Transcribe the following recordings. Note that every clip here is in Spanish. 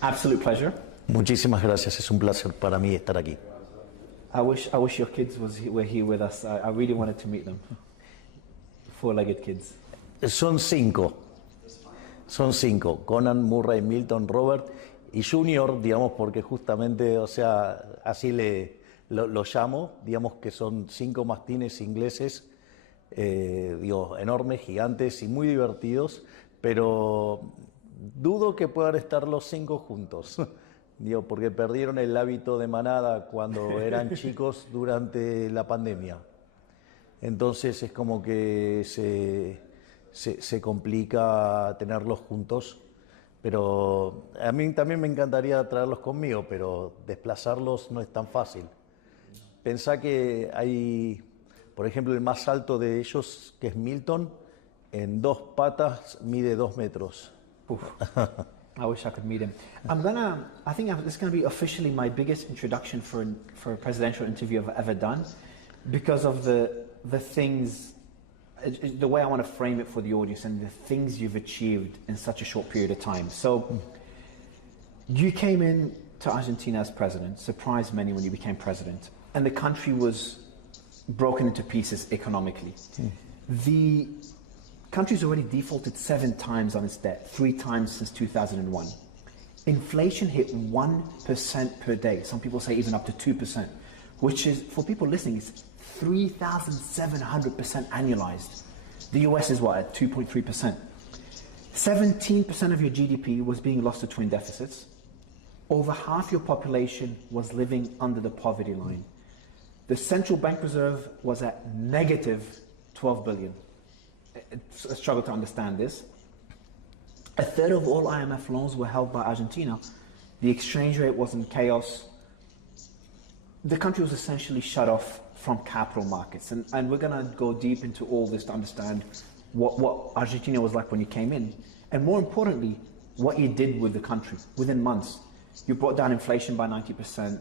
Absolute pleasure. Muchísimas gracias, es un placer para mí estar aquí. I wish your kids were here with us. I really wanted to meet them. Four-legged kids. Son cinco, Conan, Murray, Milton, Robert y Junior, digamos, porque justamente, o sea, así lo llamo, digamos que son 5 mastines ingleses, enormes, gigantes y muy divertidos, pero dudo que puedan estar los 5 juntos, porque perdieron el hábito de manada cuando eran chicos durante la pandemia. Entonces es como que se complica tenerlos juntos, pero a mí también me encantaría traerlos conmigo, pero desplazarlos no es tan fácil. Pensá que hay, por ejemplo, el más alto de ellos, que es Milton, en 2 patas mide 2 metros. Oof. I wish I could meet him. I think this is gonna be officially my biggest introduction for a presidential interview I've ever done, because of the things, the way I want to frame it for the audience and the things you've achieved in such a short period of time. So, you came in to Argentina as president, surprised many when you became president, and the country was broken into pieces economically. The country's already defaulted 7 times on its debt, 3 times since 2001. Inflation hit 1% per day. Some people say even up to 2%, which is, for people listening, it's 3,700% annualized. The US is what, at 2.3%. 17% of your GDP was being lost to twin deficits. Over half your population was living under the poverty line. The central bank reserve was at negative 12 billion. It's a struggle to understand this. A third of all IMF loans were held by Argentina. The exchange rate was in chaos. The country was essentially shut off from capital markets. And we're going to go deep into all this to understand what Argentina was like when you came in. And more importantly, what you did with the country within months. You brought down inflation by 90%.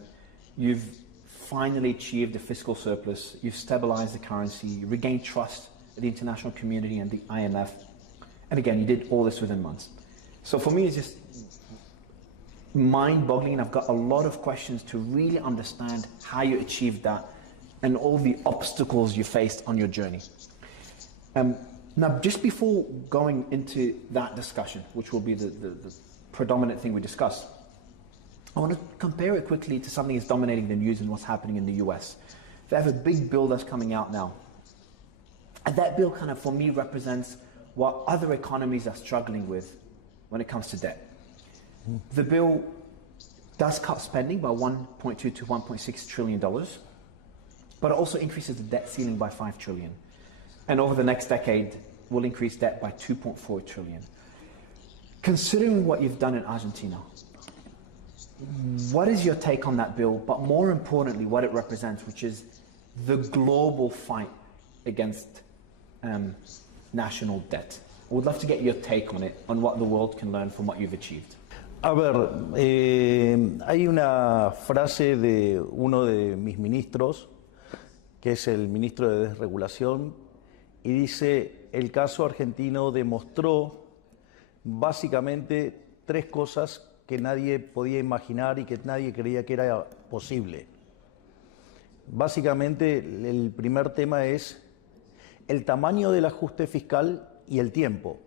You've finally achieved a fiscal surplus. You've stabilized the currency. You regained trust of the international community and the IMF. And again, you did all this within months. So for me, it's just mind-boggling. I've got a lot of questions to really understand how you achieved that and all the obstacles you faced on your journey. Now, just before going into that discussion, which will be the predominant thing we discuss, I want to compare it quickly to something that's dominating the news and what's happening in the US. They have a big bill that's coming out now. And that bill kind of, for me, represents what other economies are struggling with when it comes to debt. The bill does cut spending by $1.2 to $1.6 trillion, but it also increases the debt ceiling by $5 trillion. And over the next decade, will increase debt by $2.4 trillion. Considering what you've done in Argentina, what is your take on that bill, but more importantly, what it represents, which is the global fight against national debt? I would love to get your take on it, on what the world can learn from what you've achieved. A ver, hay una frase de uno de mis ministros, que es el ministro de Desregulación, y dice: el caso argentino demostró básicamente 3 cosas que nadie podía imaginar y que nadie creía que era posible. Básicamente, el primer tema es el tamaño del ajuste fiscal y el tiempo.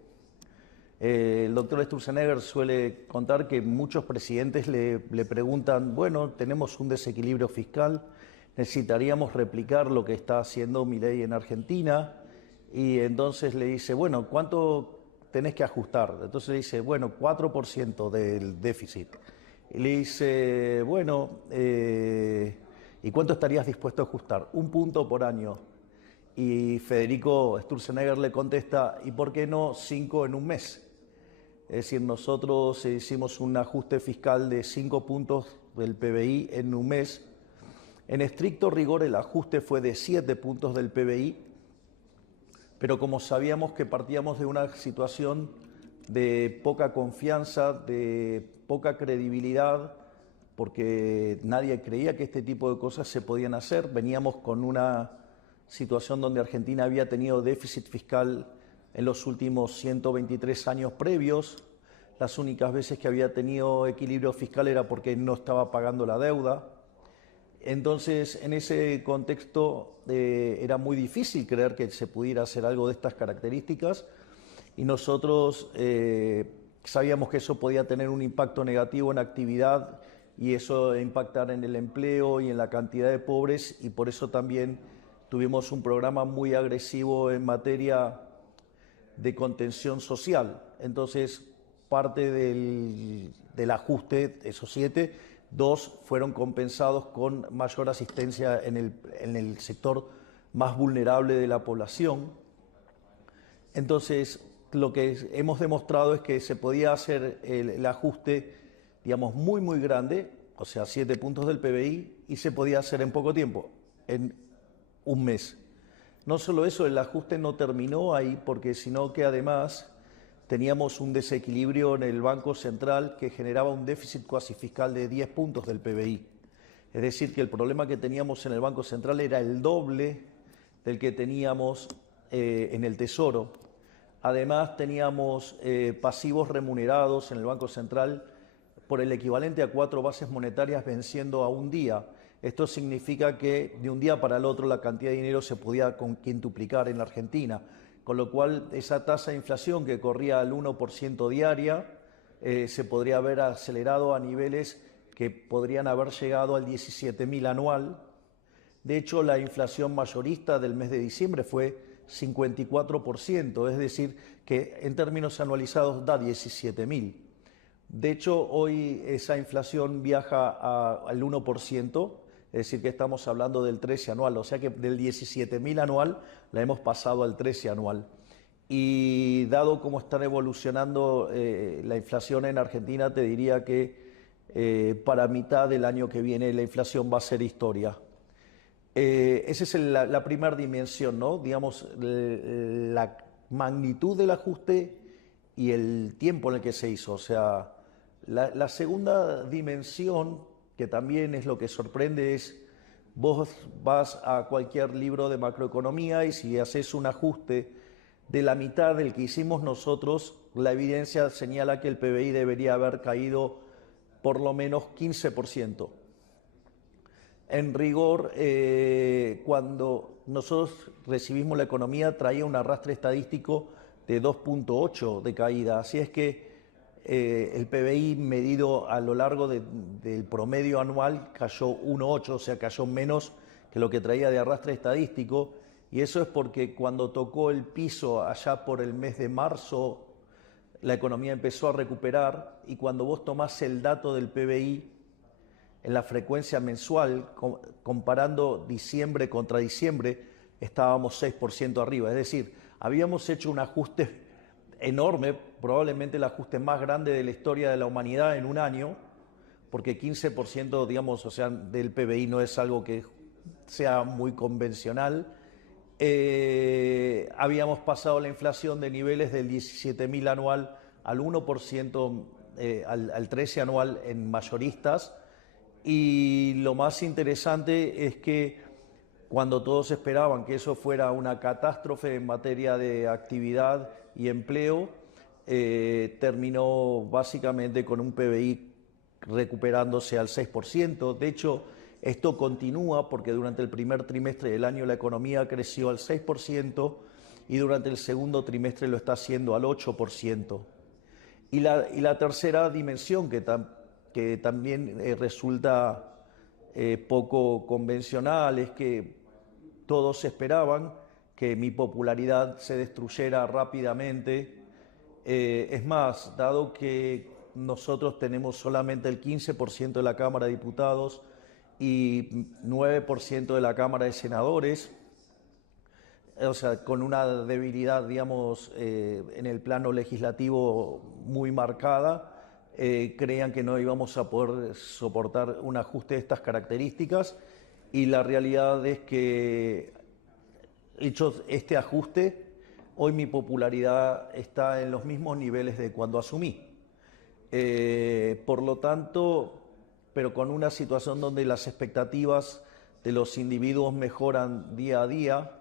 El doctor Sturzenegger suele contar que muchos presidentes le preguntan: bueno, tenemos un desequilibrio fiscal, necesitaríamos replicar lo que está haciendo Milei en Argentina, y entonces le dice: bueno, ¿cuánto tenés que ajustar? Entonces le dice: bueno, 4% del déficit. Y le dice: bueno, ¿y cuánto estarías dispuesto a ajustar? 1 punto por año. Y Federico Sturzenegger le contesta: ¿y por qué no 5 en un mes? Es decir, nosotros hicimos un ajuste fiscal de 5 puntos del PBI en un mes. En estricto rigor, el ajuste fue de 7 puntos del PBI, pero como sabíamos que partíamos de una situación de poca confianza, de poca credibilidad, porque nadie creía que este tipo de cosas se podían hacer, veníamos con una situación donde Argentina había tenido déficit fiscal en los últimos 123 años previos, Las únicas veces que había tenido equilibrio fiscal era porque no estaba pagando la deuda. Entonces, en ese contexto era muy difícil creer que se pudiera hacer algo de estas características y nosotros sabíamos que eso podía tener un impacto negativo en actividad y eso impactar en el empleo y en la cantidad de pobres, y por eso también tuvimos un programa muy agresivo en materia de contención social. Entonces, parte del ajuste, esos 7, 2 fueron compensados con mayor asistencia en el sector más vulnerable de la población. Entonces, lo que hemos demostrado es que se podía hacer el ajuste, digamos, muy, muy grande, o sea, 7 puntos del PBI, y se podía hacer en poco tiempo, en un mes. No solo eso, el ajuste no terminó ahí, porque sino que además teníamos un desequilibrio en el Banco Central que generaba un déficit cuasi fiscal de 10 puntos del PBI. Es decir, que el problema que teníamos en el Banco Central era el doble del que teníamos en el Tesoro. Además, teníamos pasivos remunerados en el Banco Central por el equivalente a 4 bases monetarias venciendo a un día. Esto significa que de un día para el otro la cantidad de dinero se podía quintuplicar en la Argentina, con lo cual esa tasa de inflación que corría al 1% diaria se podría haber acelerado a niveles que podrían haber llegado al 17.000 anual. De hecho, la inflación mayorista del mes de diciembre fue 54%, es decir, que en términos anualizados da 17.000. De hecho, hoy esa inflación viaja al 1%, es decir, que estamos hablando del 13 anual, o sea que del 17.000 anual la hemos pasado al 13 anual. Y dado cómo están evolucionando la inflación en Argentina, te diría que para mitad del año que viene la inflación va a ser historia. Esa es la primera dimensión, ¿no? Digamos, la magnitud del ajuste y el tiempo en el que se hizo. O sea, la segunda dimensión, que también es lo que sorprende, es vos vas a cualquier libro de macroeconomía y si haces un ajuste de la mitad del que hicimos nosotros, la evidencia señala que el PBI debería haber caído por lo menos 15%. En rigor, cuando nosotros recibimos la economía, traía un arrastre estadístico de 2.8 de caída. Así es que el PBI medido a lo largo del promedio anual cayó 1.8, o sea, cayó menos que lo que traía de arrastre estadístico. Y eso es porque cuando tocó el piso allá por el mes de marzo, la economía empezó a recuperar, y cuando vos tomás el dato del PBI, en la frecuencia mensual, comparando diciembre contra diciembre, estábamos 6% arriba. Es decir, habíamos hecho un ajuste enorme, probablemente el ajuste más grande de la historia de la humanidad en un año, porque 15%, digamos, o sea, del PBI no es algo que sea muy convencional. Habíamos pasado la inflación de niveles del 17.000 anual al 1%, al 13 anual en mayoristas. Y lo más interesante es que cuando todos esperaban que eso fuera una catástrofe en materia de actividad y empleo, terminó básicamente con un PBI recuperándose al 6%. De hecho, esto continúa porque durante el primer trimestre del año la economía creció al 6% y durante el segundo trimestre lo está haciendo al 8%. Y la tercera dimensión que también resulta poco convencional es que todos esperaban que mi popularidad se destruyera rápidamente. Es más, dado que nosotros tenemos solamente el 15% de la Cámara de Diputados y 9% de la Cámara de Senadores, o sea, con una debilidad, digamos, en el plano legislativo muy marcada, creían que no íbamos a poder soportar un ajuste de estas características, y la realidad es que, hecho este ajuste, hoy mi popularidad está en los mismos niveles de cuando asumí. Por lo tanto, pero con una situación donde las expectativas de los individuos mejoran día a día,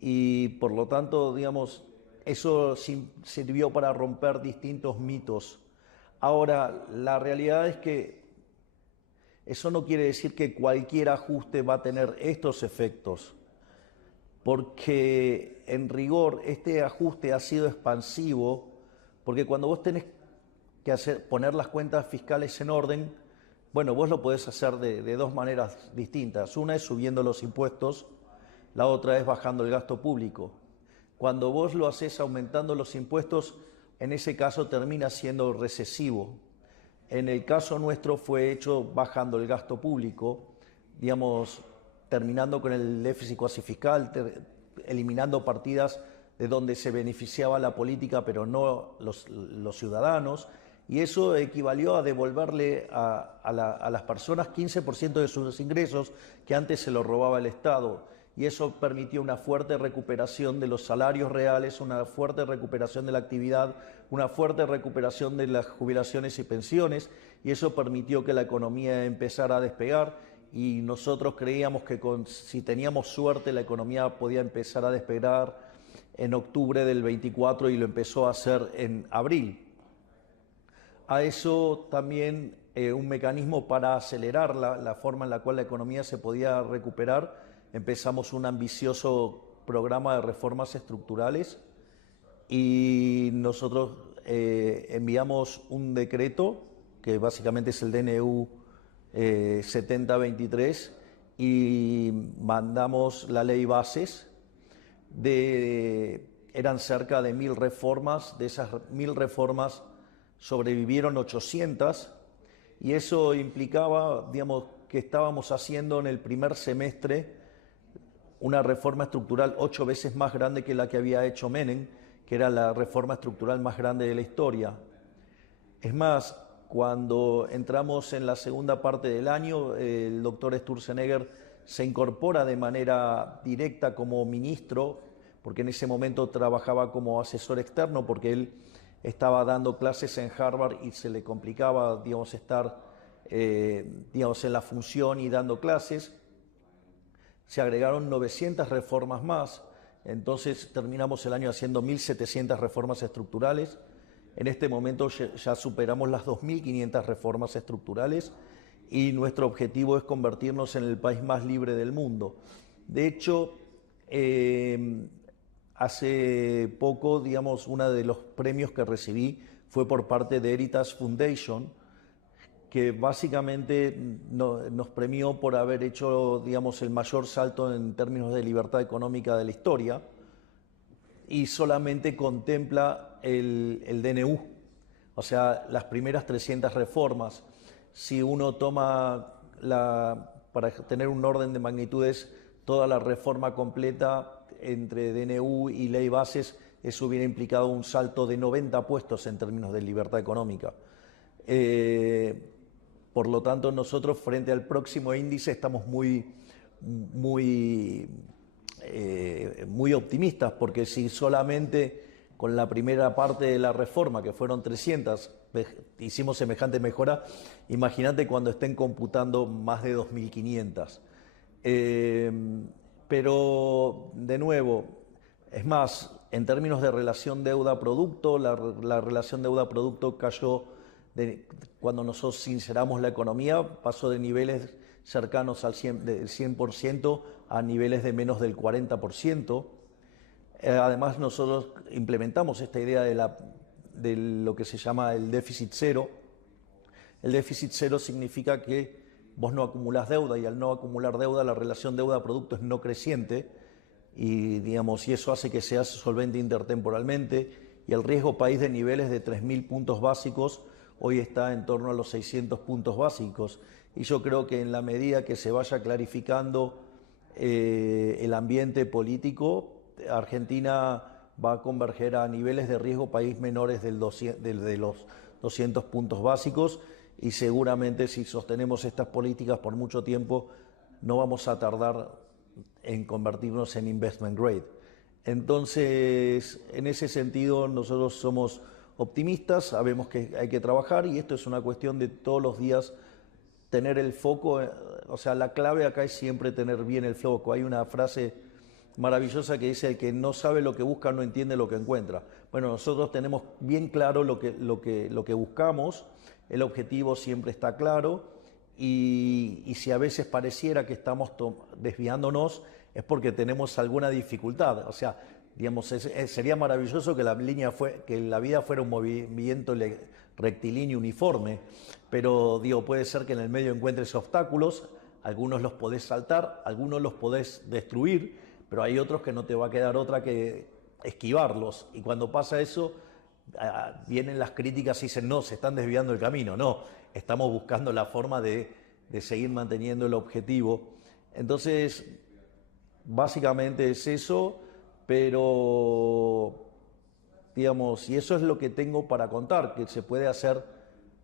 y por lo tanto, digamos, eso sirvió para romper distintos mitos Ahora, la realidad es que eso no quiere decir que cualquier ajuste va a tener estos efectos, porque en rigor este ajuste ha sido expansivo, porque cuando vos tenés que poner las cuentas fiscales en orden, bueno, vos lo podés hacer de dos maneras distintas. Una es subiendo los impuestos, la otra es bajando el gasto público. Cuando vos lo haces aumentando los impuestos, en ese caso termina siendo recesivo. En el caso nuestro fue hecho bajando el gasto público, digamos, terminando con el déficit cuasi fiscal, eliminando partidas de donde se beneficiaba la política, pero no los ciudadanos, y eso equivalió a devolverle a las personas 15% de sus ingresos que antes se lo robaba el Estado, y eso permitió una fuerte recuperación de los salarios reales, una fuerte recuperación de la actividad, una fuerte recuperación de las jubilaciones y pensiones, y eso permitió que la economía empezara a despegar, y nosotros creíamos que si teníamos suerte la economía podía empezar a despegar en octubre del 24 y lo empezó a hacer en abril. A eso también un mecanismo para acelerar la forma en la cual la economía se podía recuperar. Empezamos un ambicioso programa de reformas estructurales y nosotros enviamos un decreto, que básicamente es el DNU 7023, y mandamos la ley bases. Eran cerca de 1000 reformas, de esas 1000 reformas sobrevivieron 800, y eso implicaba, digamos, que estábamos haciendo en el primer semestre una reforma estructural 8 veces más grande que la que había hecho Menem, que era la reforma estructural más grande de la historia. Es más, cuando entramos en la segunda parte del año, el doctor Sturzenegger se incorpora de manera directa como ministro, porque en ese momento trabajaba como asesor externo, porque él estaba dando clases en Harvard y se le complicaba, digamos, estar digamos, en la función y dando clases. Se agregaron 900 reformas más, entonces terminamos el año haciendo 1700 reformas estructurales. En este momento ya superamos las 2500 reformas estructurales y nuestro objetivo es convertirnos en el país más libre del mundo. De hecho, hace poco, digamos, uno de los premios que recibí fue por parte de Heritage Foundation, que básicamente nos premió por haber hecho, digamos, el mayor salto en términos de libertad económica de la historia, y solamente contempla el DNU, o sea, las primeras 300 reformas. Si uno toma, para tener un orden de magnitudes, toda la reforma completa entre DNU y ley bases, eso hubiera implicado un salto de 90 puestos en términos de libertad económica. Por lo tanto, nosotros frente al próximo índice estamos muy optimistas, porque si solamente con la primera parte de la reforma, que fueron 300, hicimos semejante mejora, imagínate cuando estén computando más de 2500. Pero, de nuevo, es más, en términos de relación deuda-producto, la relación deuda-producto cayó, cuando nosotros sinceramos la economía, pasó de niveles cercanos al 100% a niveles de menos del 40%. Además, nosotros implementamos esta idea de lo que se llama el déficit cero. El déficit cero significa que vos no acumulás deuda, y al no acumular deuda, la relación deuda-producto es no creciente, y, digamos, y eso hace que seas solvente intertemporalmente, y el riesgo país de niveles de 3000 puntos básicos hoy está en torno a los 600 puntos básicos, y yo creo que en la medida que se vaya clarificando el ambiente político, Argentina va a converger a niveles de riesgo país menores de los 200 puntos básicos, y seguramente si sostenemos estas políticas por mucho tiempo no vamos a tardar en convertirnos en investment grade. Entonces, en ese sentido, nosotros somos optimistas, sabemos que hay que trabajar, y esto es una cuestión de todos los días tener el foco. O sea, la clave acá es siempre tener bien el foco. Hay una frase maravillosa que dice: el que no sabe lo que busca no entiende lo que encuentra. Bueno, nosotros tenemos bien claro lo que buscamos, el objetivo siempre está claro y si a veces pareciera que estamos desviándonos es porque tenemos alguna dificultad. O sea, digamos, sería maravilloso que que la vida fuera un movimiento rectilíneo uniforme, pero digo, puede ser que en el medio encuentres obstáculos, algunos los podés saltar, algunos los podés destruir, pero hay otros que no te va a quedar otra que esquivarlos. Y cuando pasa eso, vienen las críticas y dicen, no, se están desviando el camino. No, estamos buscando la forma de seguir manteniendo el objetivo. Entonces, básicamente es eso, pero, digamos, y eso es lo que tengo para contar, que se puede hacer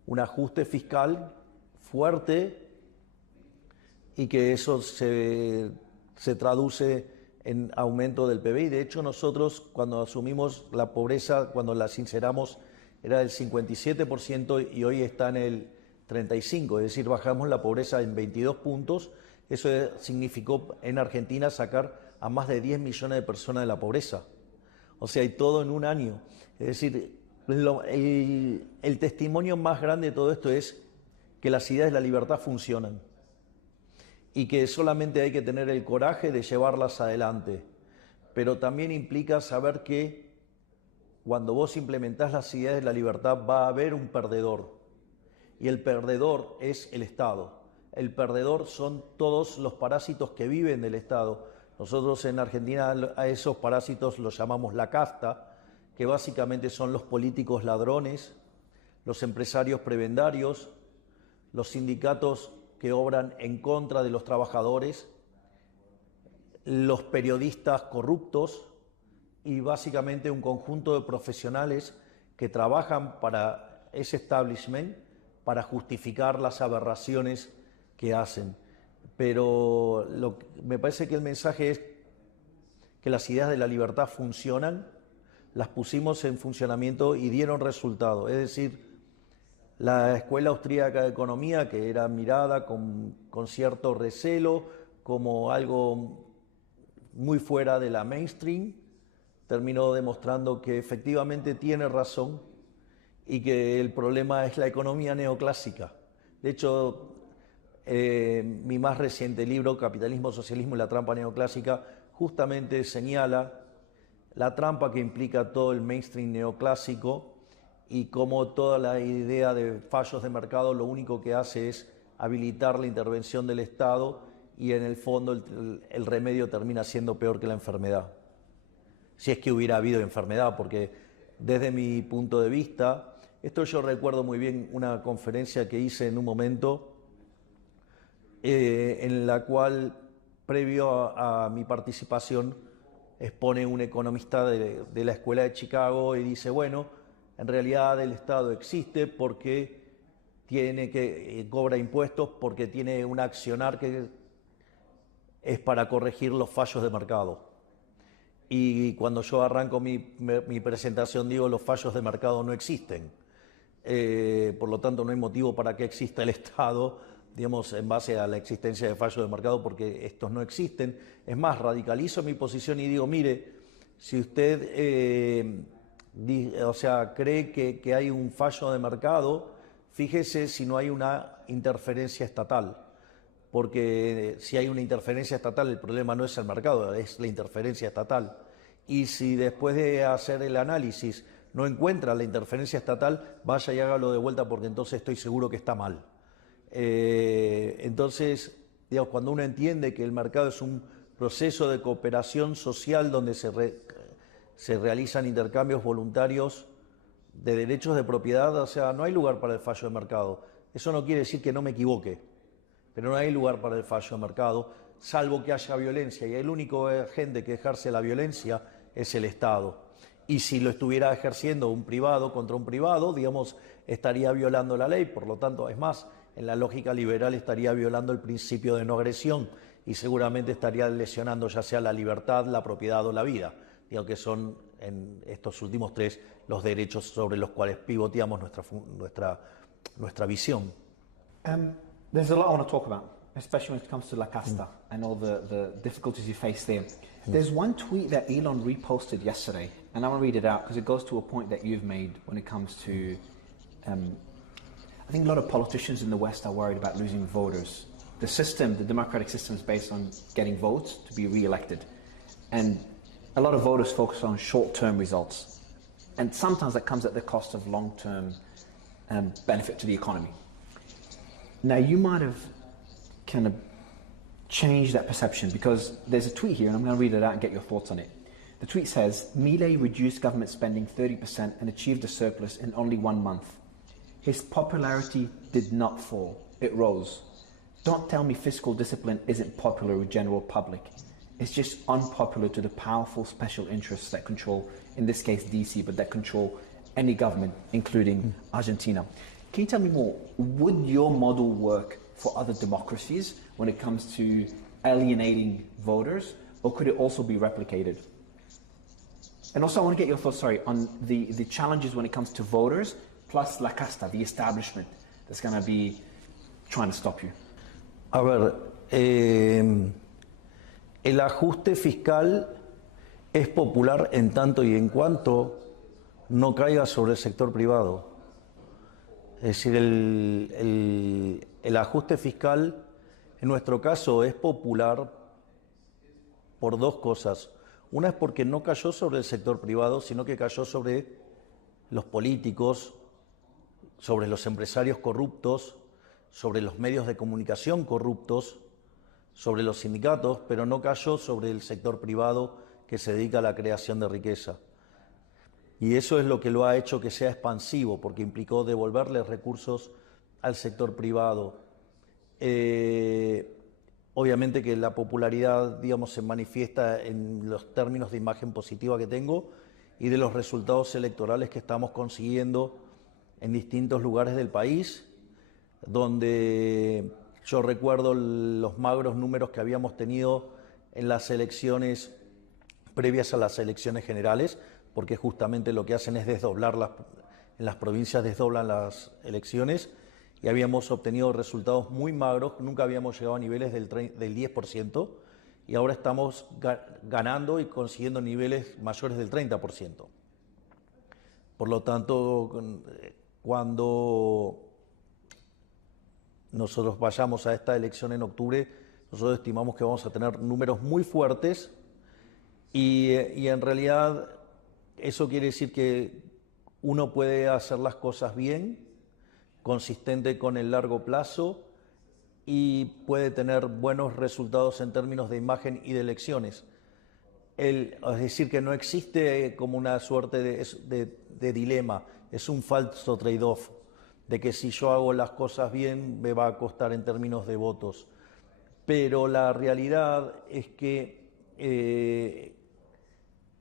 un ajuste fiscal fuerte y que eso se traduce en aumento del PBI. De hecho, nosotros cuando asumimos la pobreza, cuando la sinceramos, era del 57% y hoy está en el 35%, es decir, bajamos la pobreza en 22 puntos. Eso significó en Argentina sacar a más de 10 millones de personas de la pobreza. O sea, y todo en un año. Es decir, el testimonio más grande de todo esto es que las ideas de la libertad funcionan y que solamente hay que tener el coraje de llevarlas adelante. Pero también implica saber que cuando vos implementás las ideas de la libertad va a haber un perdedor. Y el perdedor es el Estado. El perdedor son todos los parásitos que viven del Estado. Nosotros en Argentina a esos parásitos los llamamos la casta, que básicamente son los políticos ladrones, los empresarios prebendarios, los sindicatos que obran en contra de los trabajadores, los periodistas corruptos y básicamente un conjunto de profesionales que trabajan para ese establishment para justificar las aberraciones que hacen. Pero me parece que el mensaje es que las ideas de la libertad funcionan, las pusimos en funcionamiento y dieron resultado. Es decir, la Escuela Austríaca de Economía, que era mirada con cierto recelo como algo muy fuera de la mainstream, terminó demostrando que efectivamente tiene razón y que el problema es la economía neoclásica. De hecho, mi más reciente libro, Capitalismo, Socialismo y la trampa neoclásica, justamente señala la trampa que implica todo el mainstream neoclásico y cómo toda la idea de fallos de mercado lo único que hace es habilitar la intervención del Estado y en el fondo el remedio termina siendo peor que la enfermedad. Si es que hubiera habido enfermedad, porque desde mi punto de vista, esto yo recuerdo muy bien una conferencia que hice en un momento en la cual, previo a mi participación, expone un economista de la Escuela de Chicago y dice, bueno, en realidad el Estado existe porque cobra impuestos, porque tiene un accionar que es para corregir los fallos de mercado. Y cuando yo arranco mi presentación digo, los fallos de mercado no existen. Por lo tanto, no hay motivo para que exista el Estado, digamos, en base a la existencia de fallos de mercado, porque estos no existen. Es más, radicalizo mi posición y digo, mire, si usted cree que hay un fallo de mercado, fíjese si no hay una interferencia estatal. Porque si hay una interferencia estatal, el problema no es el mercado, es la interferencia estatal. Y si después de hacer el análisis no encuentra la interferencia estatal, vaya y hágalo de vuelta porque entonces estoy seguro que está mal. Entonces, digamos, cuando uno entiende que el mercado es un proceso de cooperación social donde se realizan intercambios voluntarios de derechos de propiedad, o sea, no hay lugar para el fallo de mercado. Eso no quiere decir que no me equivoque, pero no hay lugar para el fallo de mercado, salvo que haya violencia, y el único agente que ejerce la violencia es el Estado. Y si lo estuviera ejerciendo un privado contra un privado, digamos, estaría violando la ley. Por lo tanto, es más, en la lógica liberal estaría violando el principio de no agresión y seguramente estaría lesionando ya sea la libertad, la propiedad o la vida, digo que son en estos últimos tres los derechos sobre los cuales pivoteamos nuestra visión. There's a lot I want to talk about, especially when it comes to La Casta and all the difficulties you face there. There's one tweet that Elon reposted yesterday, and I want to read it out because it goes to a point that you've made when it comes to, I think a lot of politicians in the West are worried about losing voters. The system, the democratic system, is based on getting votes to be re-elected. And a lot of voters focus on short-term results. And sometimes that comes at the cost of long-term benefit to the economy. Now, you might have kind of changed that perception because there's a tweet here, and I'm going to read it out and get your thoughts on it. The tweet says, Milei reduced government spending 30% and achieved a surplus in only 1 month. His popularity did not fall, it rose. Don't tell me fiscal discipline isn't popular with general public. It's just unpopular to the powerful special interests that control, in this case DC, but that control any government, including Argentina. Can you tell me more? Would your model work for other democracies when it comes to alienating voters, or could it also be replicated? And also I want to get your thoughts, on the challenges when it comes to voters, plus La Casta, the establishment that's going to be trying to stop you. A ver, el ajuste fiscal es popular en tanto y en cuanto no caiga sobre el sector privado. Es decir, el ajuste fiscal en nuestro caso es popular por dos cosas. Una es porque no cayó sobre el sector privado, sino que cayó sobre los políticos, sobre los empresarios corruptos, sobre los medios de comunicación corruptos, sobre los sindicatos, pero no cayó sobre el sector privado que se dedica a la creación de riqueza. Y eso es lo que lo ha hecho que sea expansivo, porque implicó devolverle recursos al sector privado. Obviamente que la popularidad, digamos, se manifiesta en los términos de imagen positiva que tengo y de los resultados electorales que estamos consiguiendo en distintos lugares del país, donde yo recuerdo los magros números que habíamos tenido en las elecciones previas a las elecciones generales, porque justamente lo que hacen es desdoblar en las provincias desdoblan las elecciones, y habíamos obtenido resultados muy magros, nunca habíamos llegado a niveles del 10%, y ahora estamos ganando y consiguiendo niveles mayores del 30%. Por lo tanto, cuando nosotros vayamos a esta elección en octubre, nosotros estimamos que vamos a tener números muy fuertes y en realidad eso quiere decir que uno puede hacer las cosas bien, consistente con el largo plazo y puede tener buenos resultados en términos de imagen y de elecciones. Es decir, que no existe como una suerte de dilema, es un falso trade-off, de que si yo hago las cosas bien me va a costar en términos de votos. Pero la realidad es que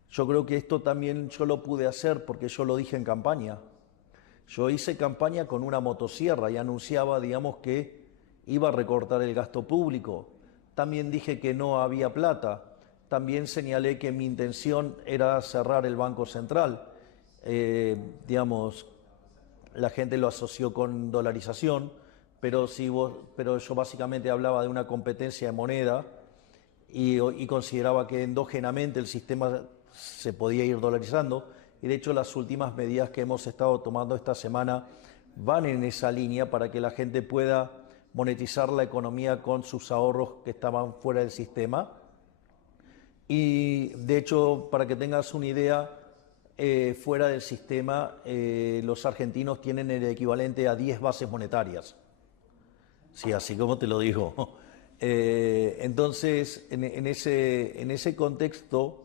yo creo que esto también yo lo pude hacer porque yo lo dije en campaña. Yo hice campaña con una motosierra y anunciaba, digamos, que iba a recortar el gasto público. También dije que no había plata. También señalé que mi intención era cerrar el Banco Central. Digamos, la gente lo asoció con dolarización, pero yo básicamente hablaba de una competencia de moneda y consideraba que endógenamente el sistema se podía ir dolarizando, y de hecho las últimas medidas que hemos estado tomando esta semana van en esa línea para que la gente pueda monetizar la economía con sus ahorros que estaban fuera del sistema. Y de hecho, para que tengas una idea, fuera del sistema los argentinos tienen el equivalente a 10 bases monetarias. Sí, así como te lo digo. Entonces, en ese contexto,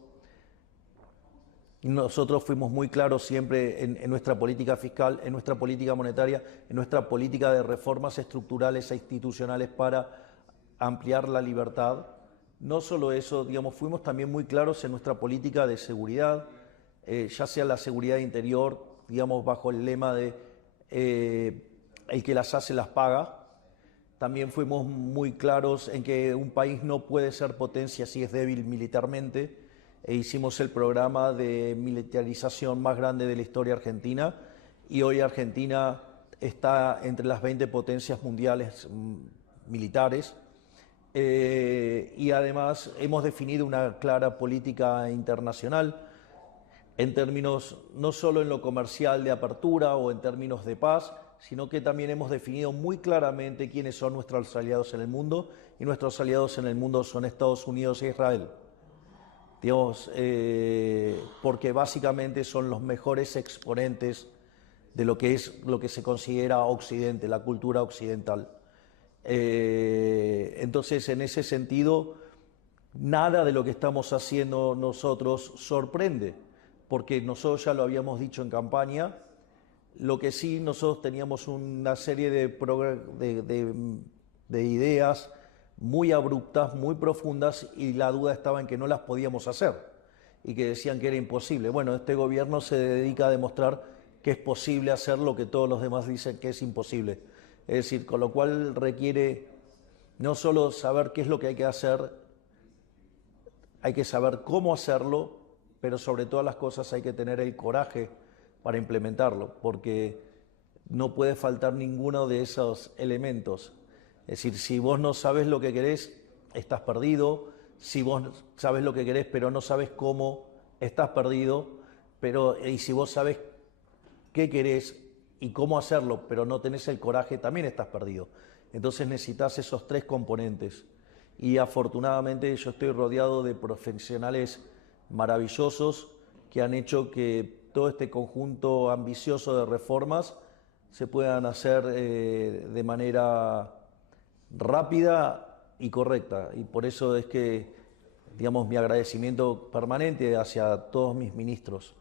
nosotros fuimos muy claros siempre en nuestra política fiscal, en nuestra política monetaria, en nuestra política de reformas estructurales e institucionales para ampliar la libertad. No solo eso, digamos, fuimos también muy claros en nuestra política de seguridad, ya sea la seguridad interior, digamos, bajo el lema de el que las hace las paga. También fuimos muy claros en que un país no puede ser potencia si es débil militarmente, e hicimos el programa de militarización más grande de la historia argentina, y hoy Argentina está entre las 20 potencias mundiales militares, y además hemos definido una clara política internacional. en términos no solo en lo comercial de apertura o en términos de paz, sino que también hemos definido muy claramente quiénes son nuestros aliados en el mundo, y nuestros aliados en el mundo son Estados Unidos e Israel. Digamos, porque básicamente son los mejores exponentes de lo que es lo que se considera Occidente, la cultura occidental. Entonces, en ese sentido, nada de lo que estamos haciendo nosotros sorprende, porque nosotros ya lo habíamos dicho en campaña. Lo que sí, nosotros teníamos una serie de ideas muy abruptas, muy profundas, y la duda estaba en que no las podíamos hacer y que decían que era imposible. Bueno, este gobierno se dedica a demostrar que es posible hacer lo que todos los demás dicen que es imposible. Es decir, con lo cual requiere no solo saber qué es lo que hay que hacer, hay que saber cómo hacerlo, pero sobre todas las cosas hay que tener el coraje para implementarlo, porque no puede faltar ninguno de esos elementos. Es decir, si vos no sabes lo que querés, estás perdido. Si vos sabes lo que querés, pero no sabes cómo, estás perdido. Y si vos sabes qué querés y cómo hacerlo, pero no tenés el coraje, también estás perdido. Entonces necesitas esos tres componentes. Y afortunadamente yo estoy rodeado de profesionales maravillosos que han hecho que todo este conjunto ambicioso de reformas se puedan hacer de manera rápida y correcta. Y por eso es que, digamos, mi agradecimiento permanente hacia todos mis ministros.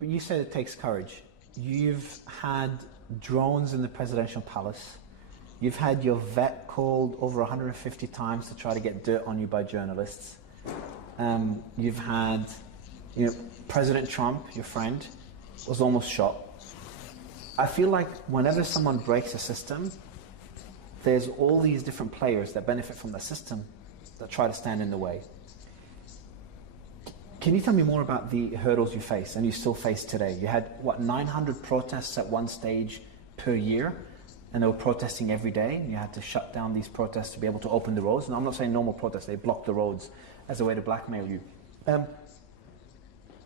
But you said it takes courage. You've had drones in the presidential palace. You've had your vet called over 150 times to try to get dirt on you by journalists. You've had, President Trump, your friend, was almost shot. I feel like whenever someone breaks a system, there's all these different players that benefit from the system that try to stand in the way. Can you tell me more about the hurdles you face and you still face today? You had, 900 protests at one stage per year, and they were protesting every day. You had to shut down these protests to be able to open the roads. And I'm not saying normal protests, they blocked the roads as a way to blackmail you.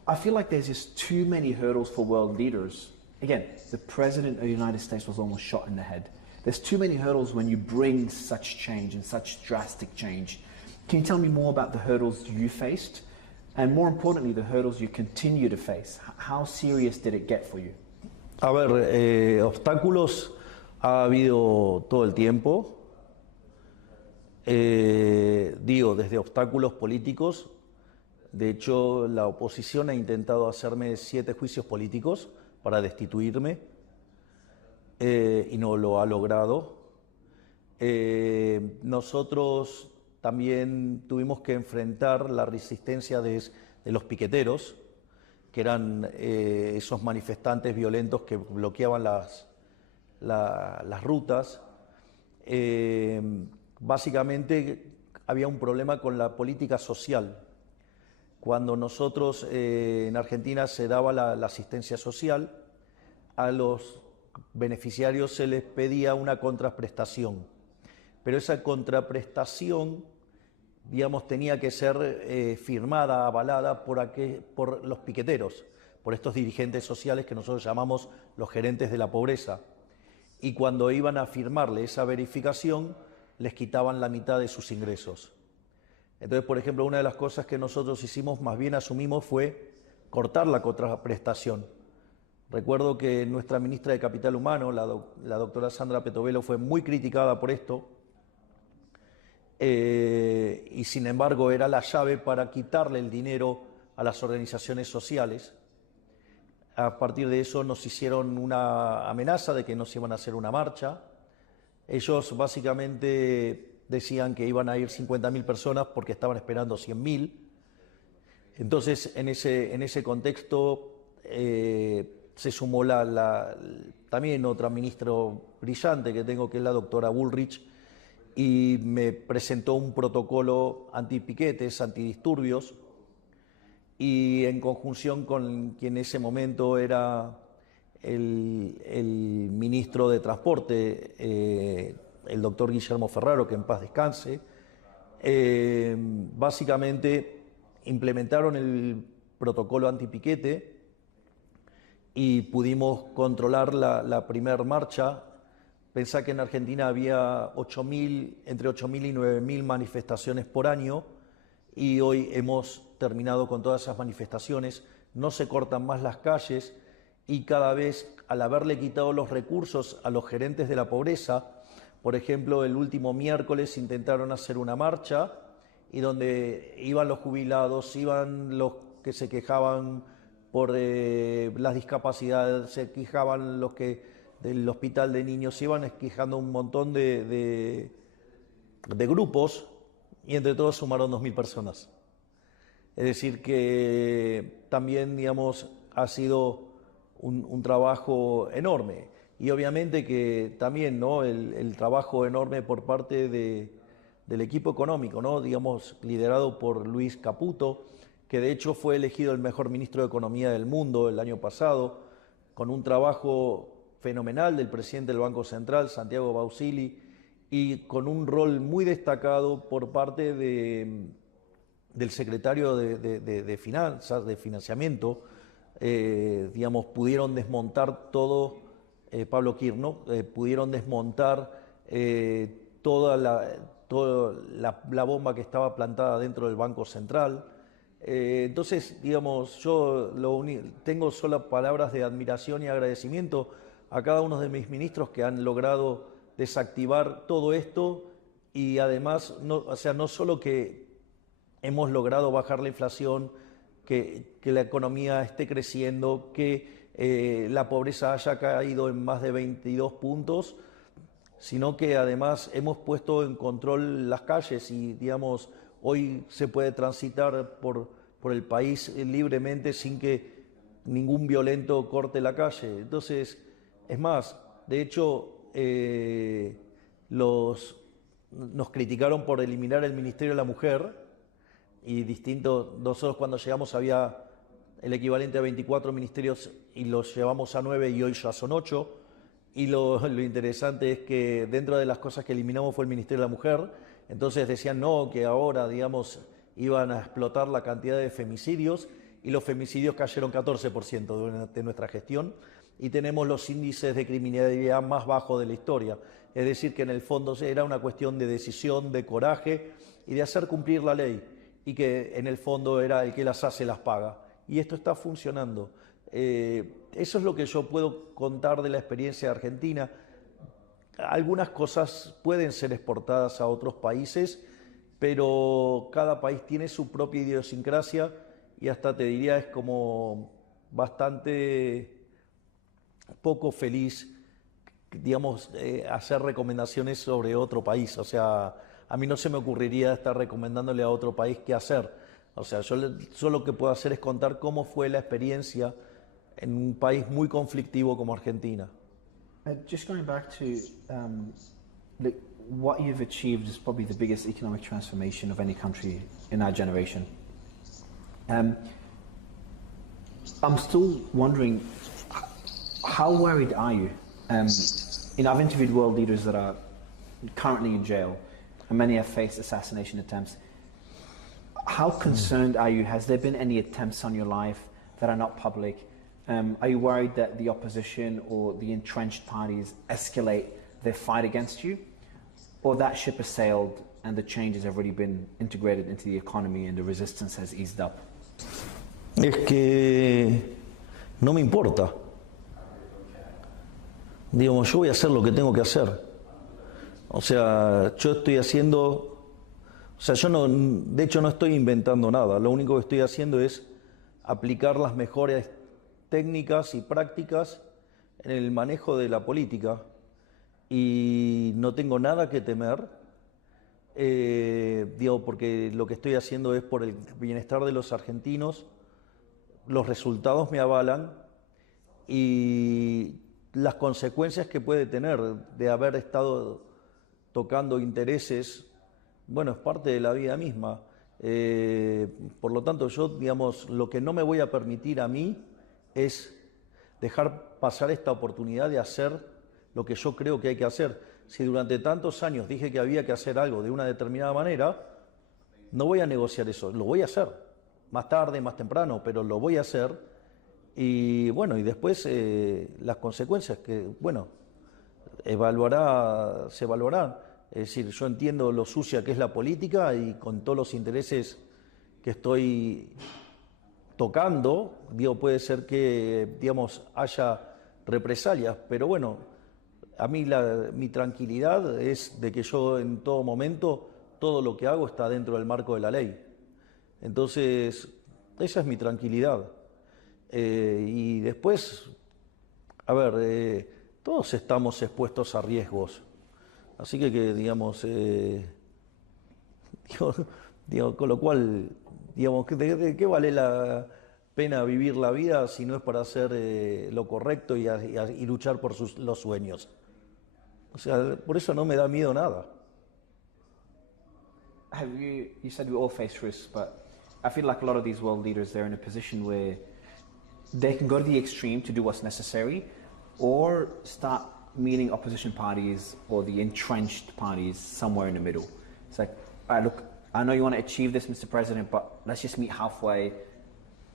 I feel like there's just too many hurdles for world leaders. Again, the President of the United States was almost shot in the head. There's too many hurdles when you bring such change and such drastic change. Can you tell me more about the hurdles you faced? And more importantly, the hurdles you continue to face. How serious did it get for you? A ver, obstáculos ha habido todo el tiempo. Digo, desde obstáculos políticos. De hecho, la oposición ha intentado hacerme 7 juicios políticos para destituirme y no lo ha logrado. Nosotros también tuvimos que enfrentar la resistencia de los piqueteros, que eran esos manifestantes violentos que bloqueaban las rutas. Básicamente había un problema con la política social. Cuando nosotros en Argentina se daba la asistencia social, a los beneficiarios se les pedía una contraprestación, pero esa contraprestación, digamos, tenía que ser firmada, avalada por los piqueteros, por estos dirigentes sociales que nosotros llamamos los gerentes de la pobreza. Y cuando iban a firmarle esa verificación, les quitaban la mitad de sus ingresos. Entonces, por ejemplo, una de las cosas que nosotros hicimos, más bien asumimos, fue cortar la contraprestación. Recuerdo que nuestra ministra de Capital Humano, la doctora Sandra Petovelo, fue muy criticada por esto, y sin embargo era la llave para quitarle el dinero a las organizaciones sociales. A partir de eso nos hicieron una amenaza de que nos iban a hacer una marcha. Ellos básicamente decían que iban a ir 50.000 personas porque estaban esperando 100.000. Entonces, en ese contexto se sumó también otra ministra brillante que tengo, que es la doctora Bullrich, y me presentó un protocolo antipiquetes, antidisturbios, y en conjunción con quien en ese momento era el ministro de Transporte, el doctor Guillermo Ferraro, que en paz descanse, básicamente implementaron protocolo antipiquete y pudimos controlar la primera marcha. Pensá que en Argentina había entre 8.000 y 9.000 manifestaciones por año y hoy hemos terminado con todas esas manifestaciones, no se cortan más las calles y cada vez, al haberle quitado los recursos a los gerentes de la pobreza, por ejemplo, el último miércoles intentaron hacer una marcha y donde iban los jubilados, iban los que se quejaban por las discapacidades, se quejaban los que del hospital de niños, se iban quejando un montón de grupos y entre todos sumaron 2.000 personas. Es decir que también, digamos, ha sido un trabajo enorme. Y obviamente que también, ¿no?, el trabajo enorme por parte del equipo económico, ¿no?, digamos, liderado por Luis Caputo, que de hecho fue elegido el mejor ministro de Economía del mundo el año pasado, con un trabajo fenomenal del presidente del Banco Central, Santiago Bausili, y con un rol muy destacado por parte del secretario de Finanzas, de Financiamiento. Digamos, pudieron desmontar todo, Pablo Kirno, pudieron desmontar toda la bomba que estaba plantada dentro del Banco Central. Entonces, digamos, yo tengo solo palabras de admiración y agradecimiento a cada uno de mis ministros que han logrado desactivar todo esto y además, no solo que hemos logrado bajar la inflación, que la economía esté creciendo, que la pobreza haya caído en más de 22 puntos, sino que además hemos puesto en control las calles y, digamos, hoy se puede transitar por el país libremente sin que ningún violento corte la calle. Entonces, es más, de hecho, nos criticaron por eliminar el Ministerio de la Mujer y nosotros cuando llegamos había el equivalente a 24 ministerios y los llevamos a 9 y hoy ya son 8. Y lo interesante es que dentro de las cosas que eliminamos fue el Ministerio de la Mujer. Entonces decían no, que ahora, digamos, iban a explotar la cantidad de femicidios y los femicidios cayeron 14% de nuestra gestión y tenemos los índices de criminalidad más bajos de la historia. Es decir, que en el fondo era una cuestión de decisión, de coraje y de hacer cumplir la ley y que en el fondo era el que las hace, las paga. Y esto está funcionando. Eso es lo que yo puedo contar de la experiencia argentina. Algunas cosas pueden ser exportadas a otros países, pero cada país tiene su propia idiosincrasia y hasta te diría es como bastante poco feliz, digamos, hacer recomendaciones sobre otro país. O sea, a mí no se me ocurriría estar recomendándole a otro país qué hacer. O sea, yo lo que puedo hacer es contar cómo fue la experiencia en un país muy conflictivo como Argentina. Just going back to what you've achieved is probably the biggest economic transformation of any country in our generation. I'm still wondering, how worried are you? I've interviewed world leaders that are currently in jail, and many have faced assassination attempts. How concerned are you? Has there been any attempts on your life that are not public? Are you worried that the opposition or the entrenched parties escalate their fight against you? Or that ship has sailed and the changes have already been integrated into the economy and the resistance has eased up? Es que no me importa. Digamos, yo voy a hacer lo que tengo que hacer. O sea, yo estoy haciendo... O sea, yo no, de hecho no estoy inventando nada. Lo único que estoy haciendo es aplicar las mejores técnicas y prácticas en el manejo de la política. Y no tengo nada que temer, porque lo que estoy haciendo es por el bienestar de los argentinos. Los resultados me avalan y las consecuencias que puede tener de haber estado tocando intereses, bueno, es parte de la vida misma. Por lo tanto, yo, digamos, lo que no me voy a permitir a mí es dejar pasar esta oportunidad de hacer lo que yo creo que hay que hacer. Si durante tantos años dije que había que hacer algo de una determinada manera, no voy a negociar eso, lo voy a hacer. más tarde, más temprano, pero lo voy a hacer. Y bueno, y después las consecuencias que, bueno, se evaluarán. Es decir, yo entiendo lo sucia que es la política y con todos los intereses que estoy tocando, digo, puede ser que, digamos, haya represalias, pero bueno, a mí mi tranquilidad es de que yo en todo momento, todo lo que hago está dentro del marco de la ley. Entonces, esa es mi tranquilidad. Y después, a ver, todos estamos expuestos a riesgos. Así que digamos, con lo cual, digamos, ¿de qué vale la pena vivir la vida si no es para hacer lo correcto y luchar por los sueños? O sea, por eso no me da miedo nada. You said we all face risks, but I feel like a lot of these world leaders, they're in a position where they can go to the extreme to do what's necessary, or start meeting opposition parties or the entrenched parties somewhere in the middle. It's like, all right, look, I know you want to achieve this, Mr. President, but let's just meet halfway.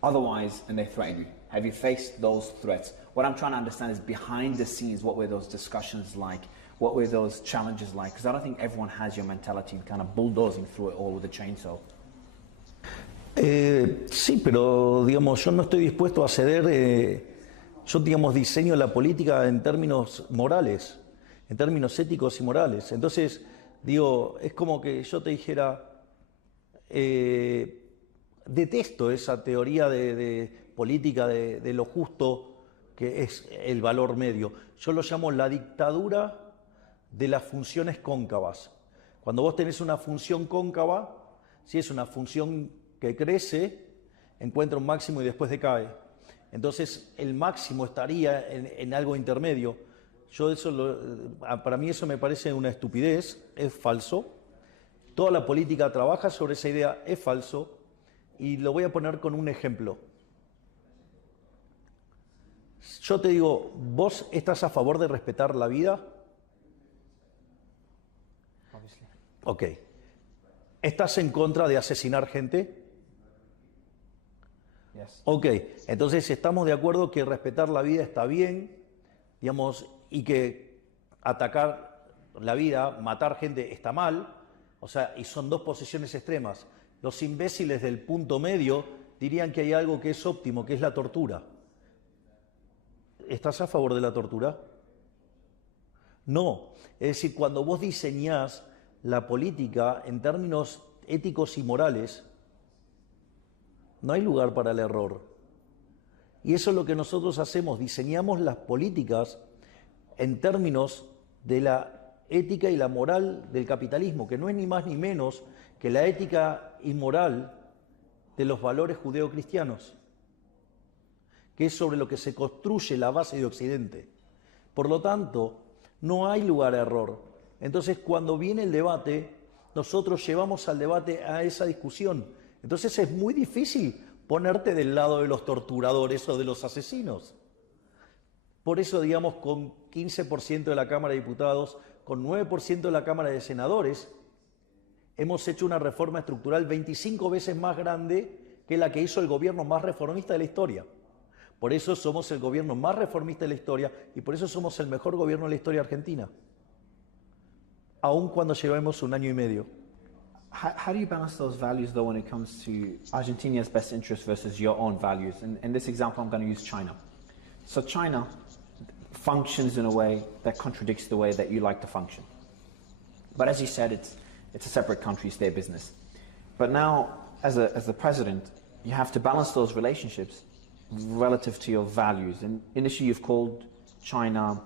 Otherwise, and they threaten you. Have you faced those threats? What I'm trying to understand is behind the scenes, what were those discussions like? What were those challenges like? Because I don't think everyone has your mentality of kind of bulldozing through it all with a chainsaw. Sí, pero digamos, yo no estoy dispuesto a ceder. Yo, digamos, diseño la política en términos morales, en términos éticos y morales. Entonces, digo, es como que yo te dijera, detesto esa teoría de política de lo justo, que es el valor medio. Yo lo llamo la dictadura de las funciones cóncavas. Cuando vos tenés una función cóncava, si es una función que crece, encuentra un máximo y después decae. Entonces el máximo estaría en algo intermedio. Para mí eso me parece una estupidez, es falso. Toda la política trabaja sobre esa idea, es falso. Y lo voy a poner con un ejemplo. Yo te digo, ¿vos estás a favor de respetar la vida? Obviously. Ok. ¿Estás en contra de asesinar gente? Yes. Ok, entonces estamos de acuerdo que respetar la vida está bien, digamos, y que atacar la vida, matar gente está mal, o sea, y son dos posiciones extremas. Los imbéciles del punto medio dirían que hay algo que es óptimo, que es la tortura. ¿Estás a favor de la tortura? No, es decir, cuando vos diseñás la política en términos éticos y morales, no hay lugar para el error. Y eso es lo que nosotros hacemos, diseñamos las políticas en términos de la ética y la moral del capitalismo, que no es ni más ni menos que la ética y moral de los valores judeocristianos, que es sobre lo que se construye la base de Occidente. Por lo tanto, no hay lugar a error. Entonces, cuando viene el debate, nosotros llevamos al debate a esa discusión. Entonces es muy difícil ponerte del lado de los torturadores o de los asesinos. Por eso, digamos, con 15% de la Cámara de Diputados, con 9% de la Cámara de Senadores, hemos hecho una reforma estructural 25 veces más grande que la que hizo el gobierno más reformista de la historia. Por eso somos el gobierno más reformista de la historia y por eso somos el mejor gobierno de la historia argentina, aun cuando llevamos 1 año y medio. How do you balance those values, though, when it comes to Argentina's best interest versus your own values? In this example, I'm going to use China. So China functions in a way that contradicts the way that you like to function. But as you said, it's a separate country, it's their business. But now, as the president, you have to balance those relationships relative to your values. And initially, you've called China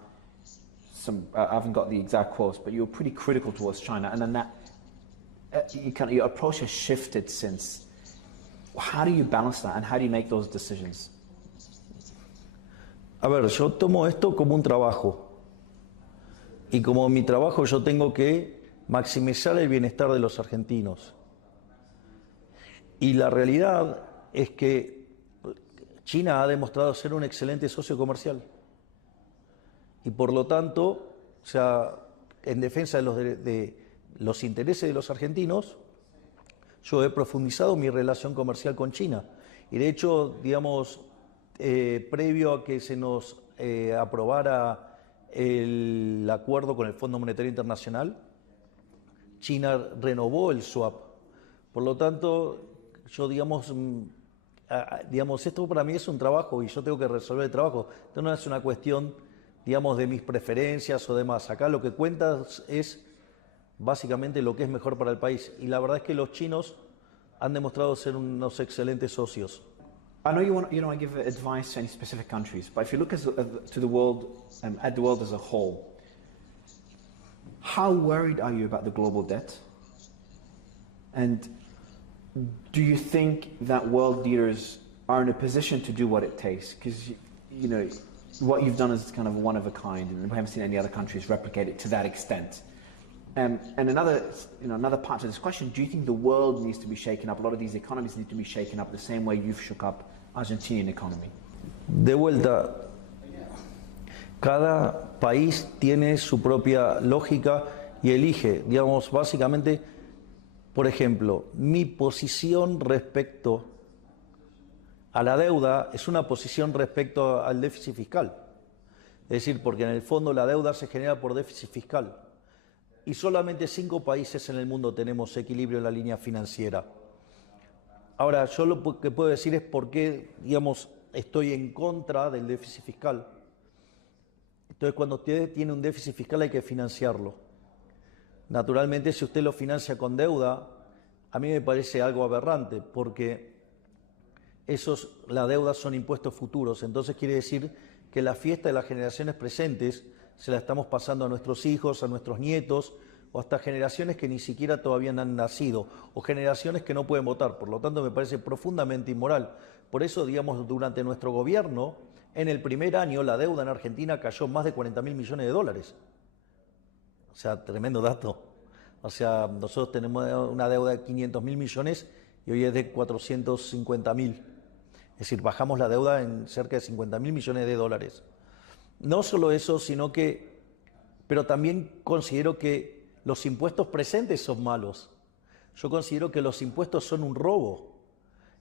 I haven't got the exact quotes, but you were pretty critical towards China, and then that your approach has shifted since. How do you balance that, and how do you make those decisions? A ver, yo tomo esto como un trabajo. Y como mi trabajo yo tengo que maximizar el bienestar de los argentinos. Y la realidad es que China ha demostrado ser un excelente socio comercial. Y por lo tanto, o sea, en defensa de los intereses de los argentinos, yo he profundizado mi relación comercial con China. Y de hecho, digamos, previo a que se nos aprobara el acuerdo con el Fondo Monetario Internacional, China renovó el swap. Por lo tanto, yo digamos, esto para mí es un trabajo y yo tengo que resolver el trabajo. Esto no es una cuestión, digamos, de mis preferencias o demás. Acá lo que cuenta es básicamente lo que es mejor para el país. Y la verdad es que los chinos han demostrado ser unos excelentes socios. I know you don't want to give advice to any specific countries, but if you look to the world, at the world as a whole, how worried are you about the global debt? And do you think that world leaders are in a position to do what it takes? Because, you know, what you've done is kind of one of a kind, and we haven't seen any other countries replicate it to that extent. And another part to this question, do you think the world needs to be shaken up? A lot of these economies need to be shaken up the same way you've shook up Argentinian economy. De vuelta, cada país tiene su propia lógica y elige, digamos, básicamente, por ejemplo, mi posición respecto a la deuda es una posición respecto al déficit fiscal. Es decir, porque en el fondo la deuda se genera por déficit fiscal. Y solamente 5 países en el mundo tenemos equilibrio en la línea financiera. Ahora, yo lo que puedo decir es por qué, digamos, estoy en contra del déficit fiscal. Entonces, cuando usted tiene un déficit fiscal hay que financiarlo. Naturalmente, si usted lo financia con deuda, a mí me parece algo aberrante, porque la deuda son impuestos futuros. Entonces, quiere decir que la fiesta de las generaciones presentes se la estamos pasando a nuestros hijos, a nuestros nietos, o hasta generaciones que ni siquiera todavía han nacido, o generaciones que no pueden votar. Por lo tanto, me parece profundamente inmoral. Por eso, digamos, durante nuestro gobierno, en el primer año, la deuda en Argentina cayó más de 40.000 millones de dólares. O sea, tremendo dato. O sea, nosotros tenemos una deuda de 500.000 millones y hoy es de 450.000. Es decir, bajamos la deuda en cerca de 50.000 millones de dólares. No solo eso, sino que, pero también considero que los impuestos presentes son malos. Yo considero que los impuestos son un robo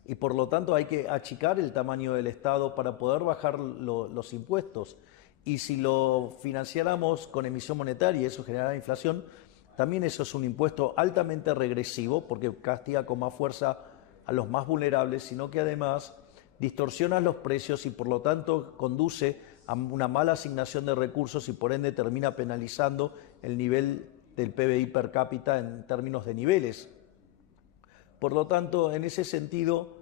y por lo tanto hay que achicar el tamaño del Estado para poder bajar los impuestos. Y si lo financiáramos con emisión monetaria y eso generara inflación, también eso es un impuesto altamente regresivo porque castiga con más fuerza a los más vulnerables, sino que además distorsiona los precios y por lo tanto conduce a una mala asignación de recursos y por ende termina penalizando el nivel del PBI per cápita en términos de niveles. Por lo tanto, en ese sentido,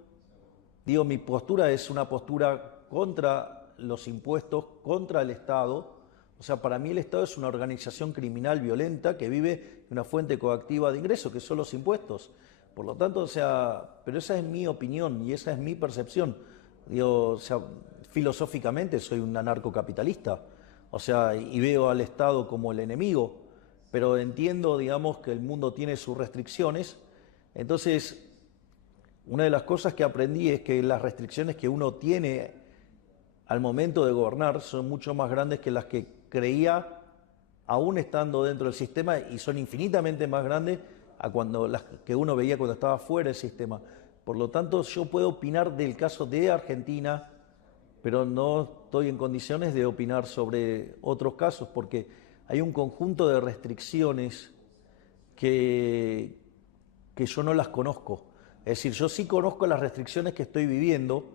digo, mi postura es una postura contra los impuestos, contra el Estado. O sea, para mí el Estado es una organización criminal violenta que vive de una fuente coactiva de ingresos, que son los impuestos. Por lo tanto, o sea, pero esa es mi opinión y esa es mi percepción. Digo, o sea, filosóficamente soy un anarcocapitalista, o sea, y veo al Estado como el enemigo, pero entiendo, digamos, que el mundo tiene sus restricciones. Entonces, una de las cosas que aprendí es que las restricciones que uno tiene al momento de gobernar son mucho más grandes que las que creía aún estando dentro del sistema y son infinitamente más grandes a las que uno veía cuando estaba fuera del sistema. Por lo tanto, yo puedo opinar del caso de Argentina, pero no estoy en condiciones de opinar sobre otros casos porque hay un conjunto de restricciones que yo no las conozco. Es decir, yo sí conozco las restricciones que estoy viviendo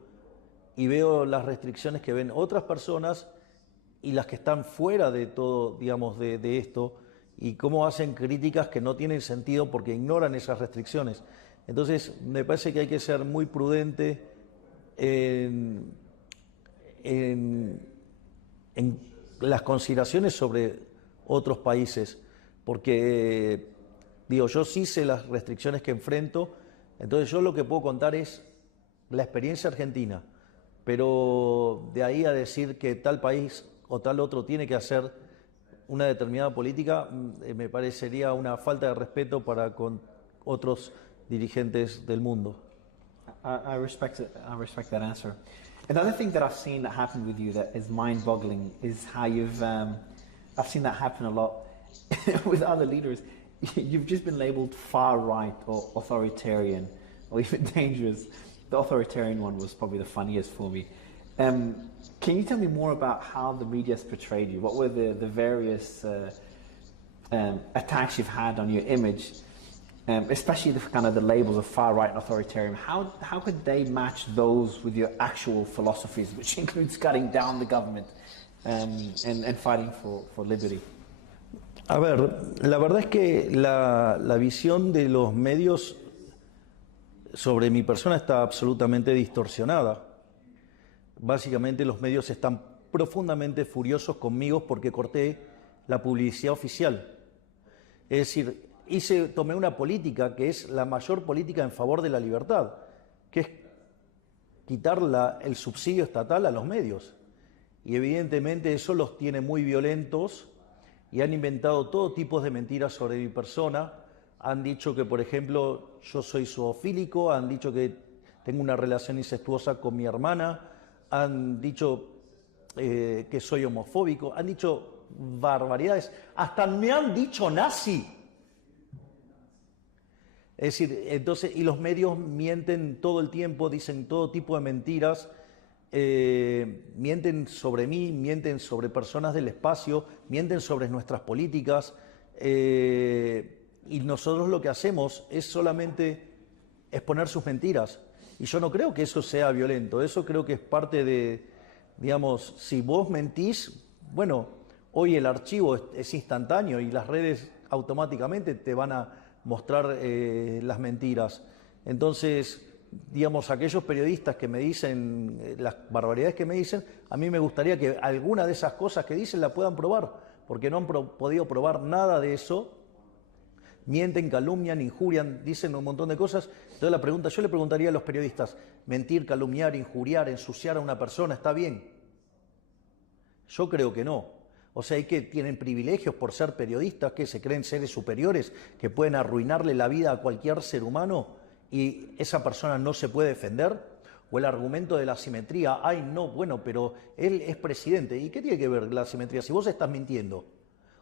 y veo las restricciones que ven otras personas y las que están fuera de todo, digamos, de esto y cómo hacen críticas que no tienen sentido porque ignoran esas restricciones. Entonces, me parece que hay que ser muy prudente en las consideraciones sobre otros países, porque, digo, yo sí sé las restricciones que enfrento, entonces yo lo que puedo contar es la experiencia argentina, pero de ahí a decir que tal país o tal otro tiene que hacer una determinada política, me parecería una falta de respeto para con otros dirigentes del mundo. I respect that answer. Another thing that I've seen that happen with you that is mind-boggling is how I've seen that happen a lot with other leaders, you've just been labelled far right or authoritarian or even dangerous. The authoritarian one was probably the funniest for me. Can you tell me more about how the media has portrayed you? What were the various attacks you've had on your image, especially the kind of the labels of far right and authoritarian? How could they match those with your actual philosophies, which includes cutting down the government and fighting for liberty? A ver, la verdad es que la visión de los medios sobre mi persona está absolutamente distorsionada. Básicamente los medios están profundamente furiosos conmigo porque corté la publicidad oficial. Es decir, tomé una política que es la mayor política en favor de la libertad, que es quitar el subsidio estatal a los medios. Y evidentemente eso los tiene muy violentos y han inventado todo tipo de mentiras sobre mi persona. Han dicho que, por ejemplo, yo soy zoofílico, han dicho que tengo una relación incestuosa con mi hermana, han dicho que soy homofóbico, han dicho barbaridades, hasta me han dicho nazi. Es decir, entonces, y los medios mienten todo el tiempo, dicen todo tipo de mentiras, mienten sobre mí, mienten sobre personas del espacio, mienten sobre nuestras políticas, y nosotros lo que hacemos es solamente exponer sus mentiras. Y yo no creo que eso sea violento, eso creo que es parte de, digamos, si vos mentís, bueno, hoy el archivo es instantáneo y las redes automáticamente te van a mostrar las mentiras. Entonces, digamos, aquellos periodistas que me dicen las barbaridades que me dicen, a mí me gustaría que alguna de esas cosas que dicen la puedan probar, porque no han podido probar nada de eso. Mienten, calumnian, injurian, dicen un montón de cosas. Entonces yo le preguntaría a los periodistas, mentir, calumniar, injuriar, ensuciar a una persona, ¿está bien? Yo creo que no. O sea, hay que tienen privilegios por ser periodistas, que se creen seres superiores, que pueden arruinarle la vida a cualquier ser humano y esa persona no se puede defender. O el argumento de la simetría, ay no, bueno, pero él es presidente. ¿Y qué tiene que ver la simetría? Si vos estás mintiendo,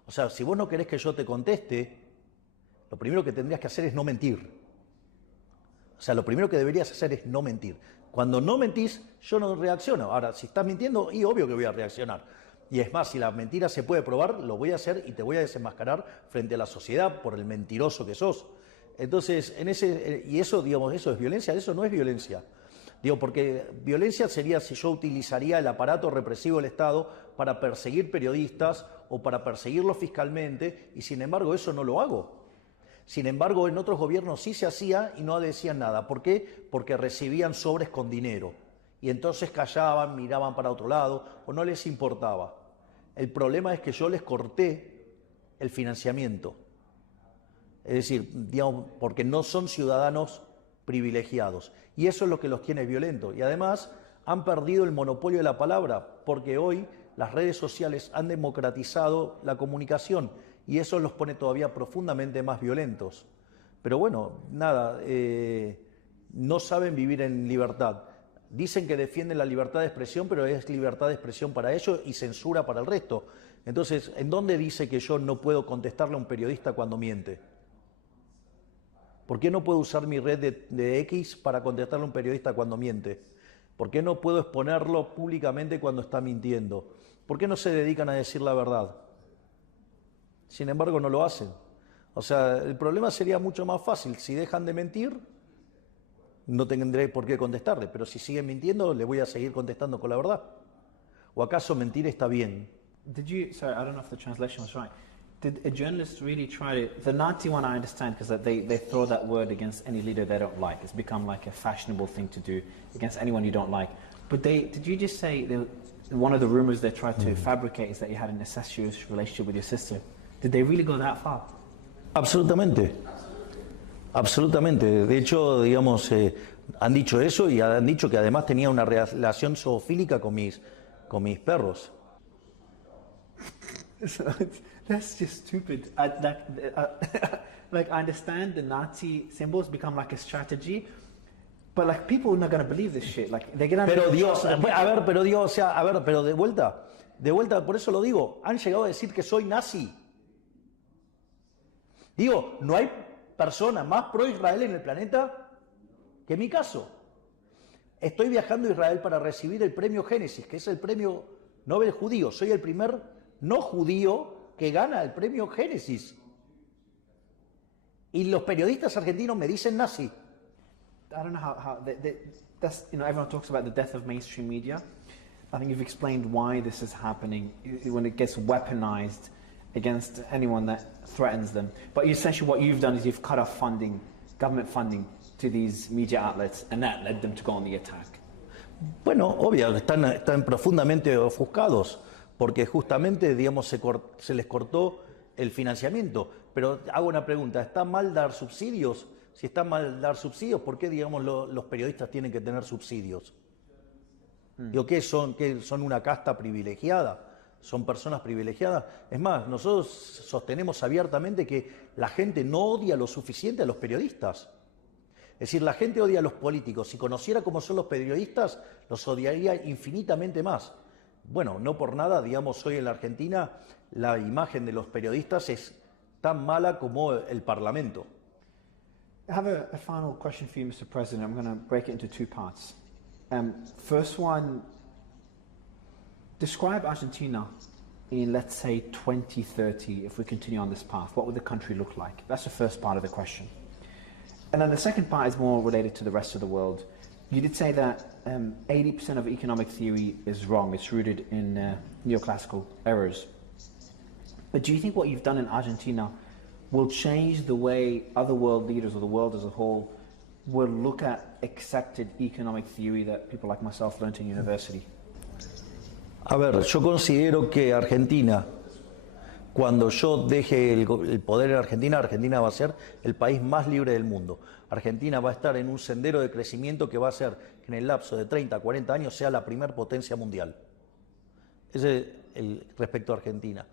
o sea, si vos no querés que yo te conteste, lo primero que tendrías que hacer es no mentir. O sea, lo primero que deberías hacer es no mentir. Cuando no mentís, yo no reacciono. Ahora, si estás mintiendo, y obvio que voy a reaccionar. Y es más, si la mentira se puede probar, lo voy a hacer y te voy a desenmascarar frente a la sociedad por el mentiroso que sos. Entonces, y eso, digamos, ¿eso es violencia? Eso no es violencia. Digo, porque violencia sería si yo utilizaría el aparato represivo del Estado para perseguir periodistas o para perseguirlos fiscalmente, y sin embargo eso no lo hago. Sin embargo, en otros gobiernos sí se hacía y no decían nada. ¿Por qué? Porque recibían sobres con dinero. Y entonces callaban, miraban para otro lado o no les importaba. El problema es que yo les corté el financiamiento. Es decir, digamos, porque no son ciudadanos privilegiados. Y eso es lo que los tiene violentos. Y además han perdido el monopolio de la palabra, porque hoy las redes sociales han democratizado la comunicación y eso los pone todavía profundamente más violentos. Pero bueno, nada, no saben vivir en libertad. Dicen que defienden la libertad de expresión, pero es libertad de expresión para ellos y censura para el resto. Entonces, ¿en dónde dice que yo no puedo contestarle a un periodista cuando miente? ¿Por qué no puedo usar mi red de X para contestarle a un periodista cuando miente? ¿Por qué no puedo exponerlo públicamente cuando está mintiendo? ¿Por qué no se dedican a decir la verdad? Sin embargo, no lo hacen. O sea, el problema sería mucho más fácil. Si dejan de mentir, no tendré por qué contestarle. Pero si siguen mintiendo, le voy a seguir contestando con la verdad. ¿O acaso mentir está bien? Sorry, I don't know if the translation was right. Did a journalist really try to... The Nazi one I understand, because they throw that word against any leader they don't like. It's become like a fashionable thing to do against anyone you don't like. But did you just say one of the rumors they tried to fabricate is that you had an incestuous relationship with your sister? Did they really go that far? Absolutamente. Absolutamente. De hecho, digamos, han dicho eso y han dicho que además tenía una relación zoofílica con mis perros. That's just stupid. Like, I understand the Nazi symbols become like a strategy, but like people are not going to believe this shit. Like they're going to. Pero Dios, pero de vuelta, por eso lo digo. Han llegado a decir que soy nazi. Digo, no hay persona más pro-Israel en el planeta que mi caso. Estoy viajando a Israel para recibir el premio Génesis, que es el premio Nobel judío. Soy el primer no judío que gana el premio Génesis. Y los periodistas argentinos me dicen nazi. I don't know how that's, you know, everyone talks about the death of mainstream media. I think you've explained why this is happening when it gets weaponized against anyone that threatens them. But essentially what you've done is you've cut off funding, government funding to these media outlets, and that led them to go on the attack. Bueno, obvio, están profundamente ofuscados, porque justamente, digamos, se les cortó el financiamiento. Pero hago una pregunta, ¿está mal dar subsidios? Si está mal dar subsidios, ¿por qué, digamos, los periodistas tienen que tener subsidios? Digo, ¿qué son una casta privilegiada? ¿Son personas privilegiadas? Es más, nosotros sostenemos abiertamente que la gente no odia lo suficiente a los periodistas. Es decir, la gente odia a los políticos. Si conociera cómo son los periodistas, los odiaría infinitamente más. Bueno, no por nada, digamos, hoy en la Argentina la imagen de los periodistas es tan mala como el Parlamento. I have a final question for you, Mr. President. I'm going to break it into two parts. First one, describe Argentina in, let's say, 2030, if we continue on this path. What would the country look like? That's the first part of the question. And then the second part is more related to the rest of the world. You did say that 80% of economic theory is wrong. It's rooted in neoclassical errors. But do you think what you've done in Argentina will change the way other world leaders or the world as a whole will look at accepted economic theory that people like myself learned in university? A ver, yo considero que Argentina, cuando yo deje el poder en Argentina, Argentina va a ser el país más libre del mundo. Argentina va a estar en un sendero de crecimiento que va a hacer que en el lapso de 30, 40 años sea la primer potencia mundial. Ese es el respecto a Argentina.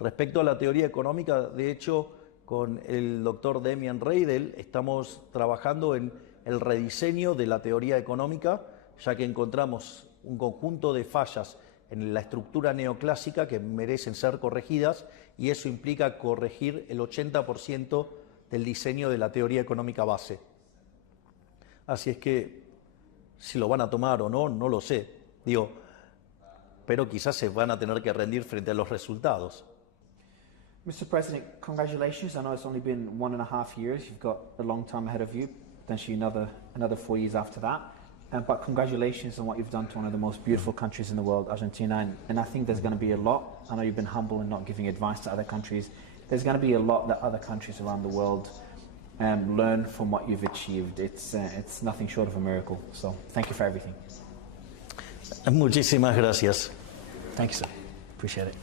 Respecto a la teoría económica, de hecho, con el doctor Demian Reidel estamos trabajando en el rediseño de la teoría económica, ya que encontramos un conjunto de fallas en la estructura neoclásica que merecen ser corregidas, y eso implica corregir el 80% del diseño de la teoría económica base. Así es que si lo van a tomar o no, no lo sé. Digo, pero quizás se van a tener que rendir frente a los resultados. Mr. President, congratulations. I know it's only been 1.5 years. You've got a long time ahead of you, potentially another 4 years after that. But congratulations on what you've done to one of the most beautiful countries in the world, Argentina. And I think there's going to be a lot. I know you've been humble in not giving advice to other countries. There's going to be a lot that other countries around the world learn from what you've achieved. It's nothing short of a miracle. So thank you for everything. Muchísimas gracias. Thank you, sir. Appreciate it.